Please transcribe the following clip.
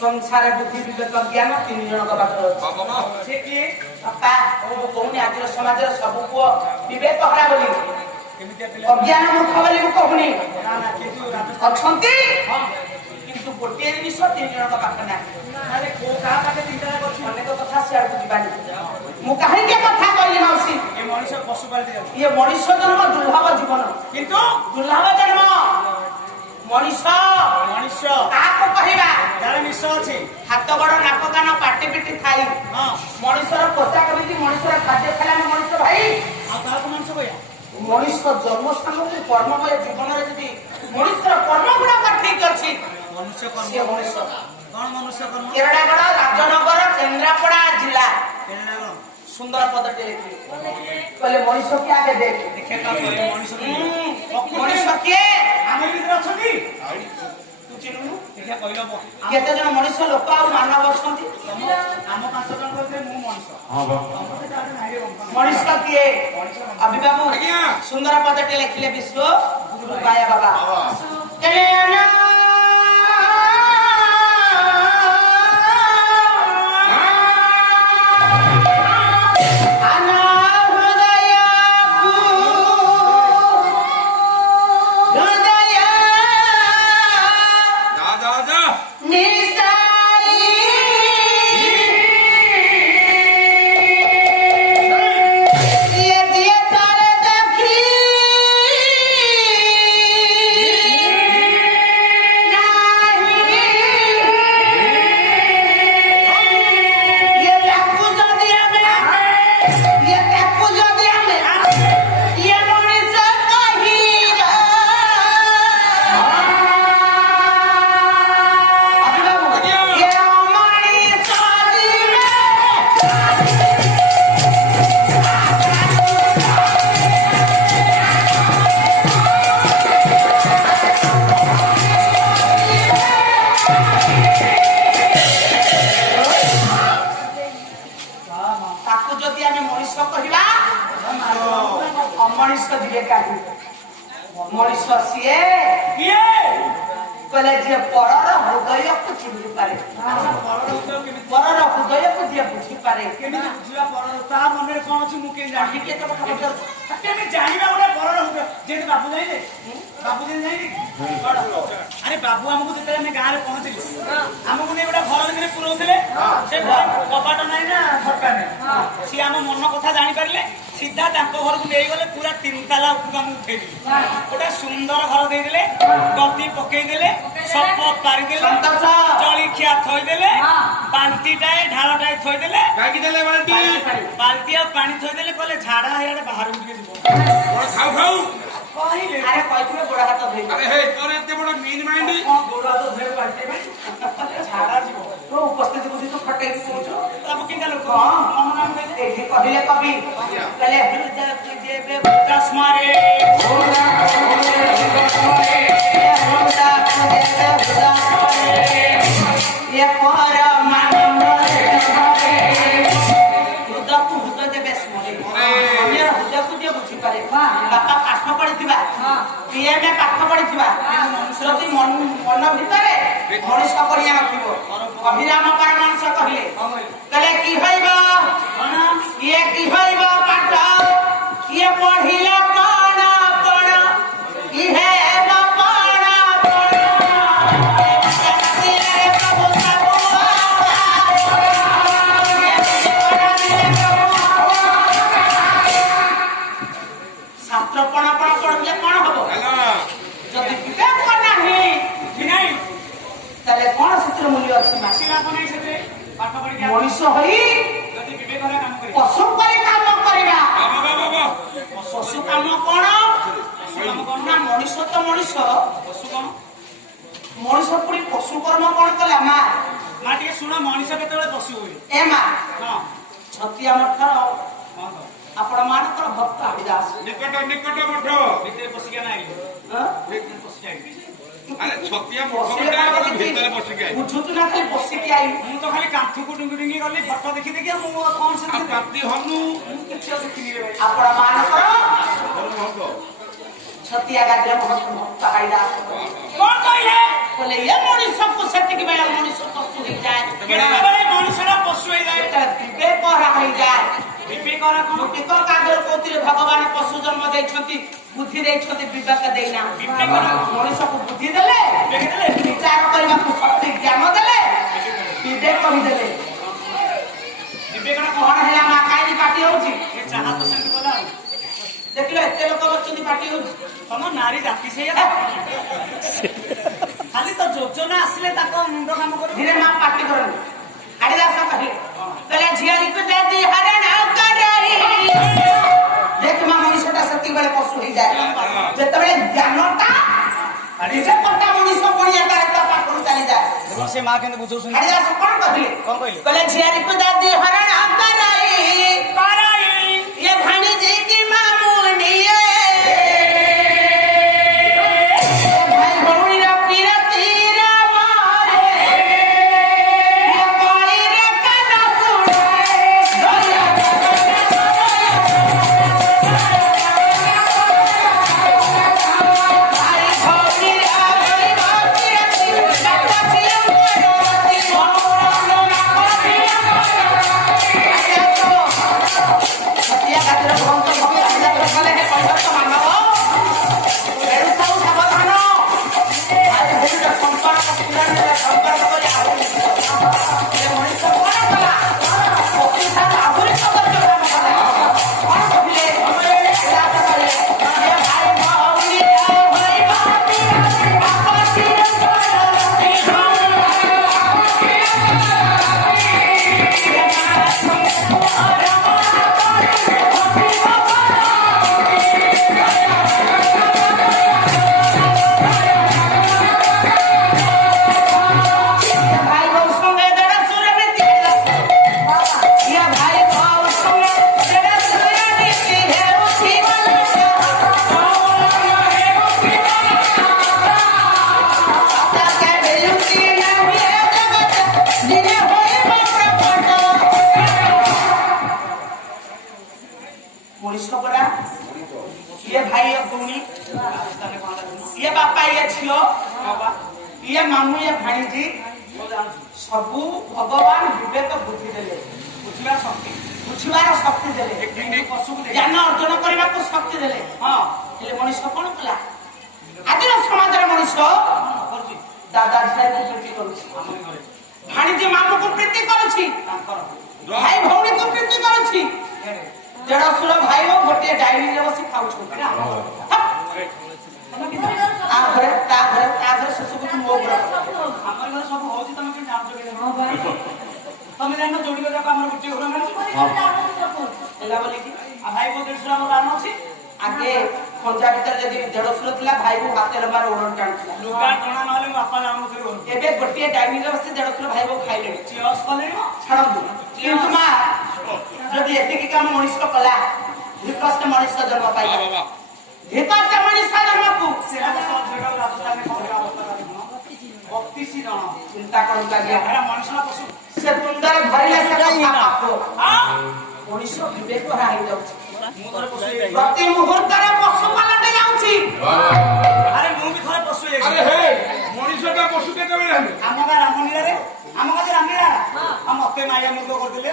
संसार बुद्धि विवेक ज्ञान तीन जन पाखे बापा कहूनी आज समाज सब पुओ विवेक हरा बोली अज्ञान मूर्ख बोली कहूनी किंतु गोटे जिनिस तीन जन पाखे ना अनेक कथा सियाड़ बुझीबानी मु कहीं कथा कहली माउसी ये मनीष जन्म दुर्लभ जीवन किंतु दुर्लभ जन्म मनीष मनीष काको कहबा जाने निश अछि हाथ बड़ नाक कान पाटी पिटी खाई मनीषर पोशाक बिति मनीषर खाद्य खाला मनीष भाई आ काको मनीष भैया मनीष जन्म स्थान को कर्ममय जीवन रे जदी मनीषर कर्म गुण ठीक अछि मनुष्य कर्म से मनीष कोन मनुष्य कर्म केरडागड़ राजनगर केंद्रापड़ा जिला केरडागड़ सुंदर पदटे लिखी कहले मनीष के आगे देख देखे का मनीष के आमे भीतर अछंती तू चिन्हु देखा कहलो केते जन मनीष लोक आ मानव अछंती हम पांच जन करते मु मनीष हां बाबा मनीष के अभी बाबू सुंदर पदटे लिखले विश्व गुरु गाया बाबा केले ना अरे बाबू हमको जिते गाँव में पहुंचली आमको नहीं गोटे घर भितर पुरौले से कपाट ना झटका नहीं सी आम मन कथा जापारे सीधा घर को नहीं गले पूरा 3 ताला उपरକୁ उठेदी गोटे सुंदर घर देदेले गद्दी पकईदे सप पारिदेले जलिखिया थईदे बाल्टीटाए ढालटाए थईदे बाल्टी आ पानी थईदे कहले झाड़ा इे बाहर खाऊ खाऊ कहले अरे कहथिले गोड़ हाथ धोई अरे हे तोर एते बड़ मीन माइंड गोड़ हाथ धोई बाल्टी में झाड़ा जीव तो उपस्थित बुझी तो फटाई पहुंचो तब किंगा लोक मन में एठी कहले कवि कहले हृदय तुझे बेबदस मारे ये पर मान हृदय देवे स्मरे हृदय को दिए बुझी पारे बापा पाठ पढ़ी पीएम पाठ पढ़ी जदि मन भितर मनीष करिया नथिबो अभिराम परमहंस कहले कहले कि होइबो ये कि होइबो पाठ ये पढ़िला कण कण इहे मूल्य मनीष पशु काम पशु काम कौन ना मनीष तो मनीष मनीष पुणी पशु कर्म कौन कला माँ माँ टे शुण मनीष के पशु हुए ए माँ छतिया मठ ଆପଣ ମାନଙ୍କର ଭକ୍ତ ହରିଦାସ ନିକଟ ନିକଟ ମଠ ଭିତରେ ପଶିକି ନାହିଁ ପଶିକି ଆଇଲି ଆରେ ଛତିଆ ମଠ ଭିତରେ ପଶିକି ଆଇ ବୁଝୁଛୁ ନା ଖାଲି ବସିକି ଆଇ ମୁଁ ତ ଖାଲି କାନ୍ଥକୁ ଡୁଙ୍ଗି ଡୁଙ୍ଗି ଗଲି ଫଟୋ ଦେଖି ଦେଖି ମୁଁ କଣ ସେ ପାତି ହନୁ କିଛି ଆଉ ଦେଖିନି ରେ ଭାଇ। ଆପଣ ମାନଙ୍କର ଭକ୍ତ ଛତିଆ ଗାଦିର ଭକ୍ତ ହରିଦାସ କଣ କହିଲେ କହିଲେ ଏ ମଣିଷକୁ ସେତିକି ବେଳେ ମଣିଷ ପଶୁ ହେଇଯାଏ କେତେବେଳେ ମଣିଷଟା ପଶୁ ହେଇଯାଏ ଯେତେବେଳେ ବିବେକ ହେଇଯାଏ ବିବେକର କଣ ବିବେକ କାଗର କହୁଥିଲେ ଭଗବାନ ପଶୁ ଜନ୍ମ ଦେଇଛନ୍ତି ବୁଦ୍ଧି ଦେଇଛନ୍ତି ବିବେକ ଦେଇନା ମଣିଷକୁ ବୁଦ୍ଧି ଦେଲେ ବିଚାର କରିବାକୁ ଶକ୍ତି ଜ୍ଞାନ ଦେଲେ ବିବେକ ଦେଲେ ବିବେକର କଣ ହେଲା ମା କାହିଁକି ପାଟି ହଉଛି ଏ ଚାହା ତ ସେମିତି କଲା ଆଉ ଦେଖିଲ ଏତେ ଲୋକ ବସିଛନ୍ତି ପାଟି ହଉଛି ତମ ନାରୀ ଜାତି ସେଇଆ ଖାଲି ତ ଯୋଜନା ଆସିଲେ ତାଙ୍କ ମୁଣ୍ଡ କାମ କରିବ ଧୀରେ ମା ପାଟି କରନ୍ତି ହରିଦାସ କହିଲେ ଝିଆରୀକୁ ଯଦି ହରଣ କରାଇ ଦେଖ ମା ମଣିଷଟା ସେତିକି ବେଳେ ପଶୁ ହେଇଯାଏ ଯେତେବେଳେ ଜ୍ଞାନଟା ନିଜେ ପଟା ମଣିଷ ପଣିଆ ତାର ତା ପାଖରୁ ଚାଲିଯାଏ ସେ ମା କେମିତି ବୁଝଉଛନ୍ତି ହରିଦାସ କଣ କହିଲେ କଣ କହିଲେ କହିଲେ ଝିଆରୀକୁ ଯଦି ହରଣ କରାଇ ଇଏ ଭାଣି ଯାଇକି ମାମୁନିଏ ଭାଇ ଭଉଣୀର ପିରତିର ମାରେ ଇଏ କଳିରେ କାନ ଶୁଣେ ଦୟା ଭାଇ ଭଉଣୀର ପିରତିର କାନ ଛତିଆ ଗାଦିର ଭକ୍ତ ଭକ୍ତ ହରିଦାସ କଲେ ହେ କହିବ ମାନବ ଏଣୁ ସାବଧାନ ଭାଇ ଭଉଣୀର ସମ୍ପର୍କ ପିଲାଙ୍କର ସମ୍ପର୍କ କରି ଆହୁରି ଏ ମଣିଷ କଣ କଲା ପଶୁ ଠାରୁ ଆହୁରି ସତର୍କ କାମ କଲା କଣ କହିଲେ ହରିଦାସ କହିଲେ ଏ ଭାଇ ଭଉଣୀ ଭାଇ भाई बहु संगे जड़ा सूर्य नीति ये भाई बहु संगे जड़ा सूर्य नीति है उसी आता के बेलुती ना हुए जगत दिने होए मात्र पटो मनीष पड़ा ये भाई ये भूमि ये बापा ये झियो ये मामू ये भाणीजी सबू भगवान विवेक बुद्धि देले बुझिबार शक्ति देले ज्ञान अर्जन करने को शक्ति देले हाँ हेले मनुष्य कौन कला आज समाज मनुष्य दादा झिया को प्रीति करुछि भाणीजी मामू को प्रीति करुछि भाई भौणी को प्रीति करुछि देढ़सुर भाई गोटे डायरी रे बसी खाउछ आ घरे ता घरे से सब मो घर ଆମର ଘରେ ସବୁ ହଉଛି ତମେ କେମିତି ଜାଣୁଛ କି ତମେ ଜାଣିନ ଯୋଡି କରିବା ଆମର ଗୋଟିଏ ଘର ମିଳୁଛି ହେଲା ବୋଲି କି ଆଉ ଭାଇ ବୋଉ ଦେଢଶୁର ଆମର ରାଣ ଅଛି ଆଗେ ଖଞ୍ଜା ଭିତରେ ଯଦି ଦେଢ଼ଶୁର ଥିଲା ଭାଇକୁ ହାତେ ଲମ୍ବାର ଓଢ଼ଣ ଟାଣୁଥିଲା ଲୁଗା ଟଣା ନହେଲେ ମୋ ବାପା ଜାଣୁନଥିଲେ ଘରୁ ଏବେ ଗୋଟିଏ ଡାଇନିଂ ରେ ବସି ଦେଢ଼ଶୁର ଭାଇ ବୋଉ ଖାଇଲେଣି ଚିଅର୍ସ କଲେଣି ଛାଡ଼ନ୍ତୁ କିନ୍ତୁ ମା ଯଦି ଏତିକି କାମ ମଣିଷ କଲା ବିକଷ୍ଟ ମଣିଷ ଜନ୍ମ ପାଇଲା ବିକଷ୍ଟ ମଣିଷ ଜନ୍ମକୁ ରାଜସ୍ଥାନରେ କଣ ଅବସ୍ଥା 32 ଜଣ ଚିନ୍ତା କରନ୍ତୁ ଆଜ୍ଞା ଏରା ମଣିଷର ପଶୁ ସେ ତୁଣ୍ଡରେ ଧରିଲେ ସେ ମଣିଷ ବିବେକ ହେଇଯାଉଛି ମୁଁ ଥରେ ପଶୁ ହେଇଯାଇଛି ପ୍ରତି ମୁହୂର୍ତ୍ତରେ ପଶୁ ପାଲଟି ଯାଉଛି ଆରେ ମୁଁ ବି ଥରେ ପଶୁ ଆରେ ହେଇଯାଇଛି ହେ ମଣିଷଟା ପଶୁ କେତେବେଳେ ହେଲେ ଆମ ଗାଁ ରାମନୀଳାରେ ଆମ ଗାଁ ରାମନୀଳା ଆଉ ମତେ ମାୟା ମୁଗ କରିଦେଲେ